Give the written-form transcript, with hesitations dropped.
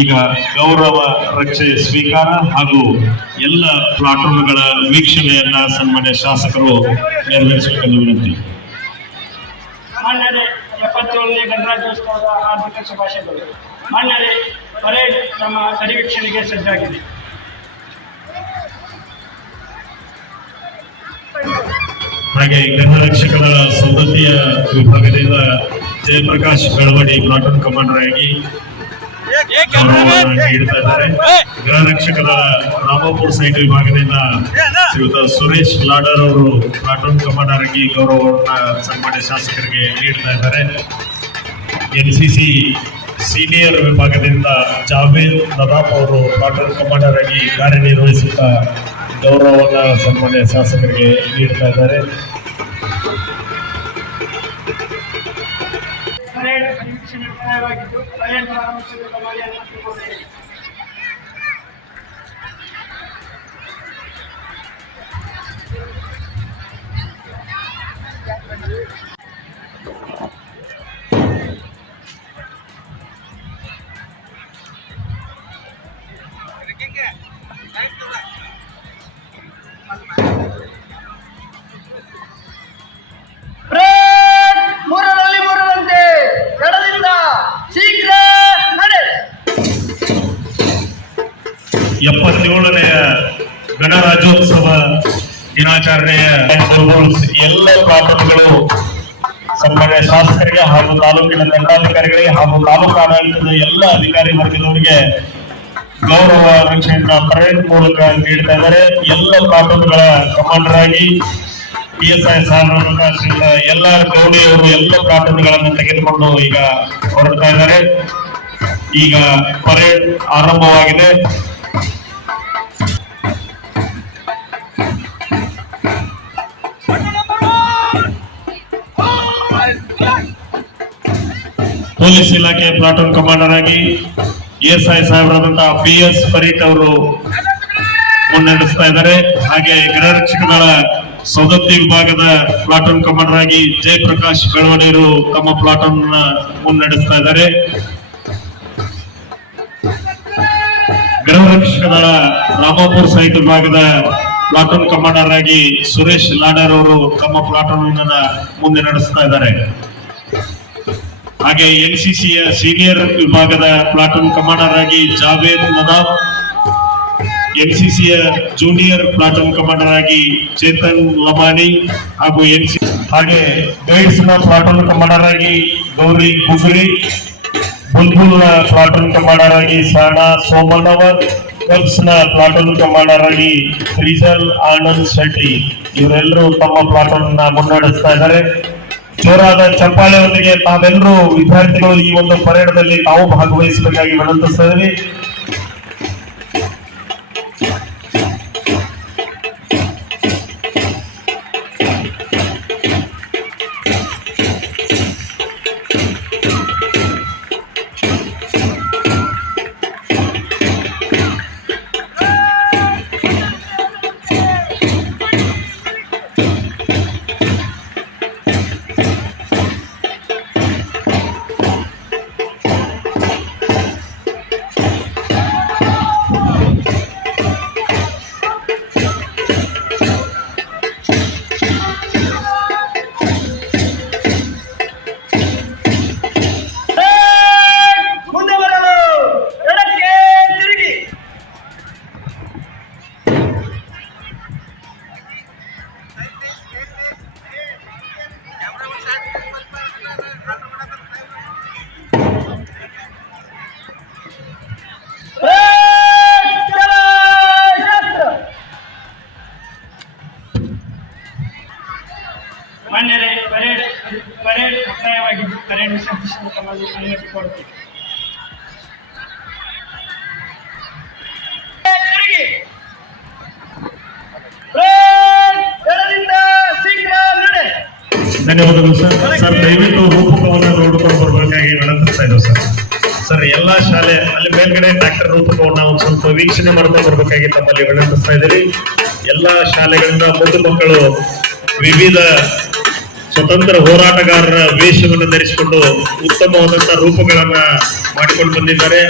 ಈಗ ಗೌರವ ರಕ್ಷೆ ಸ್ವೀಕಾರ ಹಾಗೂ ಎಲ್ಲ ಪ್ಲಾಟೂನ್ಗಳ ವೀಕ್ಷಣೆಯನ್ನ ಸನ್ಮಾನ್ಯ ಶಾಸಕರು ನೆರವೇರಿಸಬೇಕೆಂದು ವಿನಂತಿ. 77ನೇ ಗಣರಾಜ್ಯೋತ್ಸವದ ಹಾರ್ದಿಕ ಶುಭಾಶಯಗಳು. ಮಾನ್ಯರೇ, ಪರೇಡ್ ನಮ್ಮ ಪರಿವೀಕ್ಷಣೆಗೆ ಸಜ್ಜಾಗಿದೆ. ಹಾಗೆ ಗೃಹರಕ್ಷಕರ ಸೌದತ್ತಿಯ ವಿಭಾಗದಿಂದ ಜಯಪ್ರಕಾಶ್ ಬೆಳವಡಿ ಪ್ಲಾಟೂನ್ ಕಮಾಂಡರ್ ಆಗಿ ನೀಡ್ತಾ ಇದ್ದಾರೆ. ಗೃಹರಕ್ಷಕರ ರಾಮಾಪುರ ಸೈಟ್ ವಿಭಾಗದಿಂದ ಶ್ರೀಯುತ ಸುರೇಶ್ ಲಾಡರ್ ಅವರು ಪ್ಲಾಟೂನ್ ಕಮಾಂಡರ್ ಆಗಿ ಗೌರವವನ್ನು ಸನ್ಮಾನ್ಯ ಶಾಸಕರಿಗೆ ನೀಡ್ತಾ ಇದ್ದಾರೆ. ಎನ್ಸಿಸಿ ಸೀನಿಯರ್ ವಿಭಾಗದಿಂದ ಜಾವೇದ್ ನದಾಫ್ ಅವರು ಪ್ಲಾಟೂನ್ ಕಮಾಂಡರ್ ಆಗಿ ಕಾರ್ಯನಿರ್ವಹಿಸುತ್ತಾ ಗೌರವವನ್ನು ಸನ್ಮಾನ್ಯ ಶಾಸಕರಿಗೆ ನೀಡ್ತಾ ಇದ್ದಾರೆ. ನೇ ಗಣರಾಜ್ಯೋತ್ಸವ ದಿನಾಚರಣೆಯ ಎಲ್ಲ ಪ್ಲಾಟೂನ್ಗಳು ಸನ್ಮಾನ್ಯ ಶಾಸಕರಿಗೆ ಹಾಗೂ ತಾಲೂಕಿನ ದಂಡಾಧಿಕಾರಿಗಳಿಗೆ ಹಾಗೂ ತಾಲೂಕು ಆಡಳಿತದ ಎಲ್ಲ ಅಧಿಕಾರಿ ವರ್ಗದವರಿಗೆ ಗೌರವ ರಕ್ಷಣೆಯನ್ನು ಪರೇಡ್ ಮೂಲಕ ನೀಡ್ತಾ ಇದ್ದಾರೆ. ಎಲ್ಲ ಪ್ಲಾಟೂನ್ಗಳ ಕಮಾಂಡರ್ ಆಗಿ PSI ಸಾರ್ವಜನಿಕ ಎಲ್ಲ ಗೌಡಿಯವರು ಎಲ್ಲ ಪ್ಲಾಟೂನ್ಗಳನ್ನು ತೆಗೆದುಕೊಂಡು ಈಗ ಹೊರಡ್ತಾ ಇದ್ದಾರೆ. ಈಗ ಪರೇಡ್ ಆರಂಭವಾಗಿದೆ. ಪೊಲೀಸ್ ಇಲಾಖೆ ಪ್ಲಾಟೂನ್ ಕಮಾಂಡರ್ ಆಗಿ ASI ಸಾಹೇಬರಾದಂತಹ PS ಪರೀಟ್ ಅವರು ಮುನ್ನಡೆಸ್ತಾ ಇದ್ದಾರೆ. ಹಾಗೆ ಗೃಹರಕ್ಷಕಗಳ ಸೌದತ್ತಿ ವಿಭಾಗದ ಪ್ಲಾಟೂನ್ ಕಮಾಂಡರ್ ಆಗಿ ಜಯಪ್ರಕಾಶ್ ಬೆಳವಡಿಯರು ತಮ್ಮ ಪ್ಲಾಟೂನ್ ಮುನ್ನಡೆಸ್ತಾ ಇದ್ದಾರೆ. ಗೃಹರಕ್ಷಕಗಳ ರಾಮಾಪುರ ಸೈಟ್ ವಿಭಾಗದ ಪ್ಲಾಟೂನ್ ಕಮಾಂಡರ್ ಆಗಿ ಸುರೇಶ್ ಲಾಡರ್ ಅವರು ತಮ್ಮ ಪ್ಲಾಟೂನ್ ಮುಂದೆ ನಡೆಸ್ತಾ ಇದ್ದಾರೆ. ಹಾಗೆ NCCಯ ಸೀನಿಯರ್ ವಿಭಾಗದ ಪ್ಲಾಟೂನ್ ಕಮಾಂಡರ್ ಆಗಿ ಜಾವೇದ್ ನದಾಫ್, NCCಯ ಜೂನಿಯರ್ ಪ್ಲಾಟೂನ್ ಕಮಾಂಡರ್ ಆಗಿ ಚೇತನ್ ಲಮಾನಿ ಹಾಗೂ ಹಾಗೆ ಗೈಡ್ಸ್ ನ ಪ್ಲಾಟೂನ್ ಕಮಾಂಡರ್ ಆಗಿ ಗೌರಿ ಗುಗ್ರಿ, ಬುಲ್ಬುಲ್ ನ ಪ್ಲಾಟೂನ್ ಕಮಾಂಡರ್ ಆಗಿ ಸಾನಾ ಸೋಮನವರ್, ಕಬ್ಸ್ ನ ಪ್ಲಾಟೂನ್ ಕಮಾಂಡರ್ ಆಗಿ ರಿಜಲ್ ಆನಂದ್ ಶೆಟ್ಟಿ ಇವರೆಲ್ಲರೂ ತಮ್ಮ ಪ್ಲಾಟೂನ್ ಮುನ್ನಡೆಸ್ತಾ ಇದ್ದಾರೆ. ಜೋರಾದ ಚಪ್ಪಾಳೆಯೊಂದಿಗೆ ತಾವೆಲ್ಲರೂ ವಿದ್ಯಾರ್ಥಿಗಳು ಈ ಒಂದು ಪರೇಡ್ದಲ್ಲಿ ತಾವು ಭಾಗವಹಿಸಬೇಕಾಗಿ ವಿನಂತಿಸ್ತಾ ಇದ್ದೀವಿ. ಮಾನ್ಯರೇ, ಪರೇಡ್ ಮುಕ್ತಾಯವಾಗಿದ್ದು ಪರೇಡ್ ವಿಸರ್ಜಿಸಲು ತಮ್ಮಲ್ಲಿ ಅನುಮತಿ ಕೊಡುತ್ತೇವೆ. ಧನ್ಯವಾದಗಳು ಸರ್. ಸರ್ ದಯವಿಟ್ಟು ರೂಪಕವನ್ನು ನೋಡಿಕೊಂಡು ಬರಬೇಕಾಗಿ ವಿನಂತಿಸ್ತಾ ಇದ್ದೇವೆ ಸರ್. ಸರ್ ಎಲ್ಲಾ ಶಾಲೆ ಅಲ್ಲಿ ಮೇಲ್ಗಡೆ ಡಾಕ್ಟರ್ ರೂಪಕವನ್ನ ಒಂದು ಸ್ವಲ್ಪ ವೀಕ್ಷಣೆ ಮಾಡ್ಕೊಂಡು ಬರ್ಬೇಕಾಗಿ ತಮ್ಮಲ್ಲಿ ವಿನಂತಿಸ್ತಾ ಇದ್ದೀರಿ. ಎಲ್ಲಾ ಶಾಲೆಗಳಿಂದ ಮುದ್ದು ಮಕ್ಕಳು ವಿವಿಧ ಸ್ವತಂತ್ರ ಹೋರಾಟಗಾರರ ವೇಷವನ್ನು ಧರಿಸಿಕೊಂಡು ಉತ್ತಮವಾದಂತಹ ರೂಪಗಳನ್ನ ಮಾಡಿಕೊಂಡು ಬಂದಿದ್ದಾರೆ.